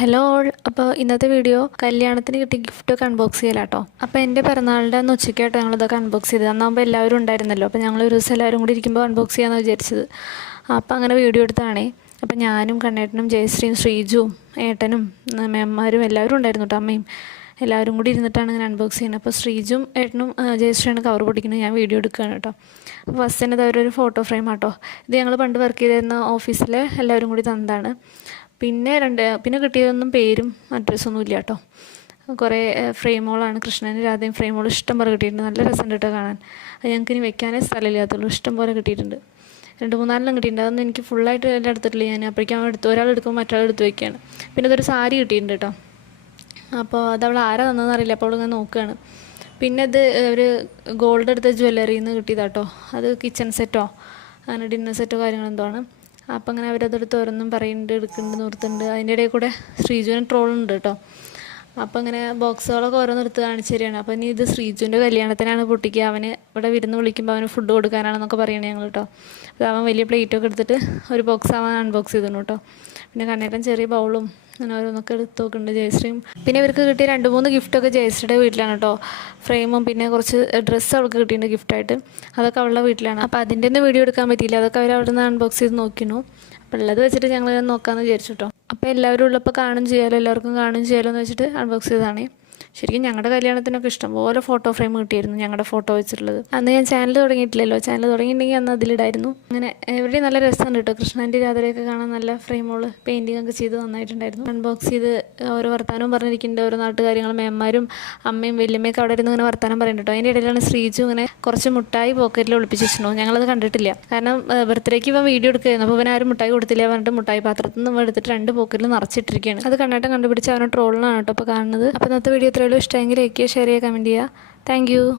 Hello all. അപ്പോൾ ഇന്നത്തെ video കല്യാണത്തിന് കിട്ടിയ ഗിഫ്റ്റൊക്കെ അൺബോക്സ് ചെയ്യലാട്ടോ. അപ്പോൾ എൻ്റെ പിറന്നാളുടെ അന്ന് ഉച്ചയ്ക്കായിട്ട് ഞങ്ങളിതൊക്കെ അൺബോക്സ് ചെയ്തത്. അന്നാകുമ്പോൾ എല്ലാവരും ഉണ്ടായിരുന്നല്ലോ. അപ്പോൾ ഞങ്ങൾ ഒരു ദിവസം എല്ലാവരും കൂടി ഇരിക്കുമ്പോൾ അൺബോക്സ് ചെയ്യാമെന്ന് വിചാരിച്ചത്. അപ്പോൾ അങ്ങനെ വീഡിയോ എടുത്താണേ. അപ്പോൾ ഞാനും കണ്ണേട്ടനും ജയശ്രീയും ശ്രീജുവും ഏട്ടനും മേമ്മമാരും എല്ലാവരും ഉണ്ടായിരുന്നു കേട്ടോ. അമ്മയും എല്ലാവരും കൂടി ഇരുന്നിട്ടാണ് ഇങ്ങനെ അൺബോക്സ് ചെയ്യുന്നത്. അപ്പോൾ ശ്രീജും ഏട്ടനും ജയശ്രീയാണ് കവർ പൊടിക്കുന്നത്, ഞാൻ വീഡിയോ എടുക്കുകയാണ് കേട്ടോ. അപ്പോൾ ഫസ്റ്റ് തന്നെ അവരൊരു ഫോട്ടോ ഫ്രെയിം ആട്ടോ. ഇത് ഞങ്ങൾ പണ്ട് വർക്ക് ചെയ്തിരുന്ന ഓഫീസിൽ എല്ലാവരും കൂടി തന്നതാണ്. പിന്നെ കിട്ടിയതൊന്നും പേരും അഡ്രസ്സൊന്നും ഇല്ല കേട്ടോ. കുറേ ഫ്രെയിമുകളാണ്, കൃഷ്ണനും രാധയും ഫ്രെയിമുകൾ ഇഷ്ടം പോലെ കിട്ടിയിട്ടുണ്ട്. നല്ല രസമുണ്ട് കേട്ടോ കാണാൻ. അത് ഞങ്ങൾക്ക് ഇനി വെക്കാനേ സ്ഥലമില്ലാത്തുള്ളൂ, ഇഷ്ടം പോലെ കിട്ടിയിട്ടുണ്ട്. 2-3 കിട്ടിയിട്ടുണ്ട്. അതൊന്നും എനിക്ക് ഫുള്ളായിട്ട് എല്ലാം എടുത്തിട്ടില്ല ഞാൻ. അപ്പോഴേക്കും ഒരാൾ എടുക്കുമ്പോൾ മറ്റൊരാൾ എടുത്ത് വയ്ക്കുകയാണ്. പിന്നെ അതൊരു സാരി കിട്ടിയിട്ടുണ്ട് കേട്ടോ. അപ്പോൾ അതവൾ ആരാ തന്നതെന്ന് അറിയില്ല, അപ്പോൾ അവളിങ്ങനെ നോക്കുകയാണ്. പിന്നെ ഇത് ഒരു ഗോൾഡ് എടുത്ത ജ്വല്ലറിയിൽ നിന്ന് കിട്ടിയതാട്ടോ. അത് കിച്ചൺ സെറ്റോ അങ്ങനെ ഡിന്നർ സെറ്റോ കാര്യങ്ങളെന്തോ ആണ്. അപ്പം അങ്ങനെ അവരതെടുത്ത് ഓരോന്നും പറയുന്നുണ്ട്, എടുക്കുന്നുണ്ട്, നിർത്തുന്നുണ്ട്. അതിൻ്റെ ഇടയിൽ കൂടെ ശ്രീജുവിന് ട്രോളുണ്ട് കേട്ടോ. അപ്പം അങ്ങനെ ബോക്സുകളൊക്കെ ഓരോന്നെടുത്ത് കാണിച്ചു തരികയാണ്. അപ്പം ഇനി ഇത് ശ്രീജുവിൻ്റെ കല്യാണത്തിനാണ് പൊട്ടിക്കുക, അവന് ഇവിടെ വിരുന്ന് വിളിക്കുമ്പോൾ അവന് ഫുഡ് കൊടുക്കാനാണെന്നൊക്കെ പറയണേ ഞങ്ങൾ കേട്ടോ. അപ്പോൾ അവൻ വലിയ പ്ലേറ്റൊക്കെ എടുത്തിട്ട് ഒരു ബോക്സ് അവൻ അൺബോക്സ് ചെയ്തിരുന്നു കേട്ടോ. പിന്നെ കണ്ണേട്ടൻ ചെറിയ ബൗളും അങ്ങനെ ഓരോന്നൊക്കെ എടുത്ത് നോക്കുന്നുണ്ട് ജയശ്രീയും. പിന്നെ ഇവർക്ക് കിട്ടിയ 2-3 ഗിഫ്റ്റൊക്കെ ജയശ്രീയുടെ വീട്ടിലാണ് കേട്ടോ. ഫ്രെയിമും പിന്നെ കുറച്ച് ഡ്രസ്സ് അവൾക്ക് കിട്ടിയിട്ടുണ്ട് ഗിഫ്റ്റായിട്ട്. അതൊക്കെ അവളുടെ വീട്ടിലാണ്. അപ്പോൾ അതിൻ്റെ ഒന്നും വീഡിയോ എടുക്കാൻ പറ്റിയില്ല, അതൊക്കെ അവർ അവിടെ നിന്ന് അൺബോക്സ് ചെയ്ത് നോക്കിയിരുന്നു. അപ്പോൾ ഉള്ളത് വെച്ചിട്ട് ഞങ്ങൾ നോക്കാമെന്ന് വിചാരിച്ചു കേട്ടോ. അപ്പോൾ എല്ലാവരും ഉള്ളപ്പോൾ കാണും ചെയ്യാമല്ലോ, എല്ലാവർക്കും കാണും ചെയ്യാമല്ലോ എന്ന് വെച്ചിട്ട് അൺബോക്സ് ചെയ്തതാണേ. ശരിക്കും ഞങ്ങളുടെ കല്യാണത്തിനൊക്കെ ഇഷ്ടംപോലെ ഫോട്ടോ ഫ്രെയിം കിട്ടിയിരുന്നു, ഞങ്ങളുടെ ഫോട്ടോ വെച്ചിട്ടുള്ളത്. അന്ന് ഞാൻ ചാനൽ തുടങ്ങിയിട്ടില്ലല്ലോ, ചാനൽ തുടങ്ങിയിട്ടുണ്ടെങ്കിൽ അന്ന് അതിലിടായിരുന്നു. അങ്ങനെ എവിടെ നല്ല രസമുണ്ട് കേട്ടോ. കൃഷ്ണൻ്റെ രാധയൊക്കെ കാണാൻ നല്ല ഫ്രെയിമുകൾ പെയിൻറ്റിംഗ് ഒക്കെ ചെയ്ത് നന്നായിട്ടുണ്ടായിരുന്നു. അൺബോക്സ് ചെയ്ത് ഓരോ വർത്താനവും പറഞ്ഞിരിക്കുന്നുണ്ട്, ഓരോ നാട്ടുകാര്യങ്ങളും. മേമ്മമാരും അമ്മയും വലിയമ്മയൊക്കെ അവിടെ ഇരുന്ന് ഇങ്ങനെ വർത്താനം പറയുന്നുണ്ട് കേട്ടോ. അതിൻ്റെ ഇടയിലാണ് ശ്രീജു ഇങ്ങനെ കുറച്ച് മുട്ടായി പോക്കറ്റിൽ ഒളിപ്പിച്ച് വെച്ചിട്ടുണ്ടോ. ഞങ്ങളത് കണ്ടിട്ടില്ല, കാരണം ബർത്ത്ഡേക്ക് ഇവൻ വീഡിയോ എടുക്കുകയായിരുന്നു. അപ്പോൾ ഇവൻ ആരും മുട്ടായി കൊടുത്തില്ല പറഞ്ഞിട്ട് മുട്ടായി പാത്രത്തിൽ നിന്ന് എടുത്തിട്ട് 2 പോക്കറ്റിൽ നിറച്ചിട്ടിരിക്കുകയാണ്. അത് കണ്ണാട്ടം കണ്ടുപിടിച്ച് അവനെ ട്രോളിനാണ് കേട്ടോ ഇപ്പോൾ കാണുന്നത്. അപ്പോൾ ഇന്നത്തെ വീഡിയോ ഇഷ്ടമെങ്കിൽ ലൈക്ക് ചെയ്യുക, ഷെയർ ചെയ്യുക, കമൻറ്റ് ചെയ്യുക. Thank you.